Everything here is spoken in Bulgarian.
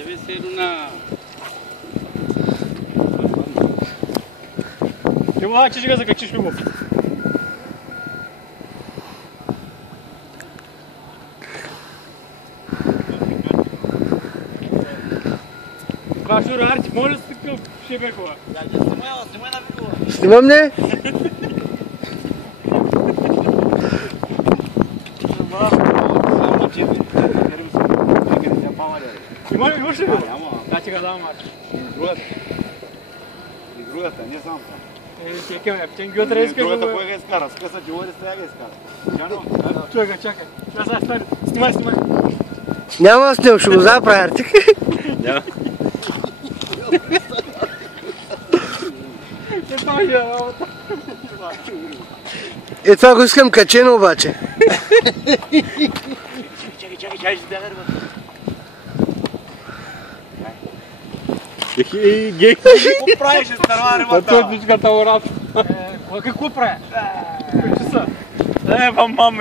deve ser una... Eu vou te dizer que te chegou. Va jurar, може да стъпил шебекова. Снимай на видео. Снимам ли? Имаш ли? Да, че го дам мача. Другата, не знам. Другата кой ga изкара? Скъса ти води, сега ga изкара. Чакай. Сега стане. Снимай. Няма да снимам, ще го заправя, Артик. Няма. Е, това го искам качено обаче. Чакай, ще дадем. Какво правиш, старвари, А той дичката урат. Какво прави? Какво часа? мама.